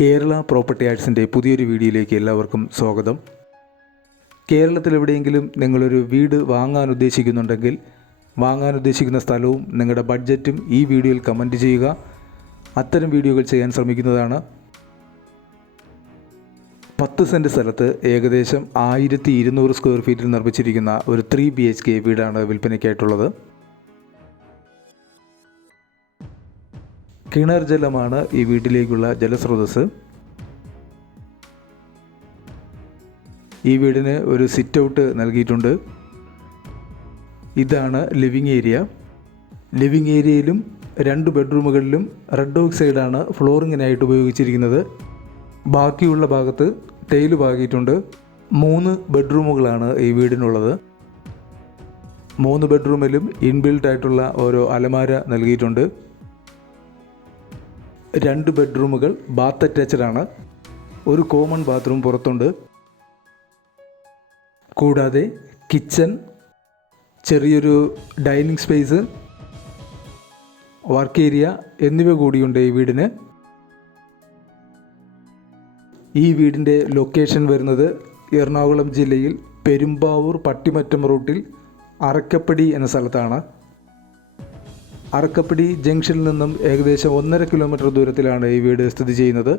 Kerala property ആഡ്സിൻ്റെ പുതിയൊരു വീഡിയോയിലേക്ക് എല്ലാവർക്കും സ്വാഗതം. കേരളത്തിലെവിടെയെങ്കിലും നിങ്ങളൊരു വീട് വാങ്ങാൻ ഉദ്ദേശിക്കുന്നുണ്ടെങ്കിൽ വാങ്ങാൻ ഉദ്ദേശിക്കുന്ന സ്ഥലവും നിങ്ങളുടെ ബഡ്ജറ്റും ഈ വീഡിയോയിൽ കമൻറ്റ് ചെയ്യുക. അത്തരം വീഡിയോകൾ ചെയ്യാൻ ശ്രമിക്കുന്നതാണ്. 10 സെൻറ്റ് സ്ഥലത്ത് ഏകദേശം 1200 സ്ക്വയർ ഫീറ്റിൽ നിർമ്മിച്ചിരിക്കുന്ന ഒരു 3 BHK വീടാണ് വിൽപ്പനയ്ക്കായിട്ടുള്ളത്. കിണർ ജലമാണ് ഈ വീട്ടിലേക്കുള്ള ജലസ്രോതസ്. ഈ വീടിന് ഒരു സിറ്റ് ഔട്ട് നൽകിയിട്ടുണ്ട്. ഇതാണ് ലിവിങ് ഏരിയ. ലിവിങ് ഏരിയയിലും 2 ബെഡ്റൂമുകളിലും റെഡ് ഓക്സൈഡാണ് ഫ്ലോറിങ്ങിനായിട്ട് ഉപയോഗിച്ചിരിക്കുന്നത്. ബാക്കിയുള്ള ഭാഗത്ത് ടൈല് പാകിയിട്ടുണ്ട്. 3 ബെഡ്റൂമുകളാണ് ഈ വീടിനുള്ളത്. 3 ബെഡ്റൂമിലും ഇൻബിൽട്ട് ആയിട്ടുള്ള ഓരോ അലമാര നൽകിയിട്ടുണ്ട്. 2 ബെഡ്റൂമുകൾ ബാത്ത് അറ്റാച്ച്ഡ് ആണ്. ഒരു കോമൺ ബാത്റൂം പുറത്തുണ്ട്. കൂടാതെ കിച്ചൺ, ചെറിയൊരു ഡൈനിങ് സ്പേസ്, വർക്ക് ഏരിയ എന്നിവ കൂടിയുണ്ട് ഈ വീടിന്. ഈ വീടിൻ്റെ ലൊക്കേഷൻ വരുന്നത് എറണാകുളം ജില്ലയിൽ പെരുമ്പാവൂർ പട്ടിമറ്റം റൂട്ടിൽ അറക്കപ്പടി എന്ന സ്ഥലത്താണ്. അറക്കപ്പടി ജംഗ്ഷനിൽ നിന്നും ഏകദേശം 1.5 കിലോമീറ്റർ ദൂരത്തിലാണ് ഈ വീട് സ്ഥിതി ചെയ്യുന്നത്.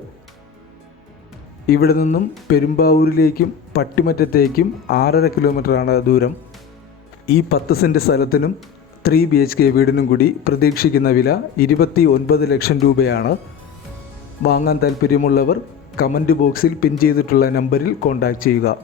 ഇവിടെ നിന്നും പെരുമ്പാവൂരിലേക്കും പട്ടിമറ്റത്തേക്കും 6.5 കിലോമീറ്ററാണ് ദൂരം. ഈ 10 സെൻറ്റ് സ്ഥലത്തിനും 3 BHK വീടിനും കൂടി പ്രതീക്ഷിക്കുന്ന വില 29 ലക്ഷം രൂപയാണ്. വാങ്ങാൻ താല്പര്യമുള്ളവർ കമൻറ്റ് ബോക്സിൽ പിൻ ചെയ്തിട്ടുള്ള നമ്പറിൽ കോൺടാക്റ്റ് ചെയ്യുക.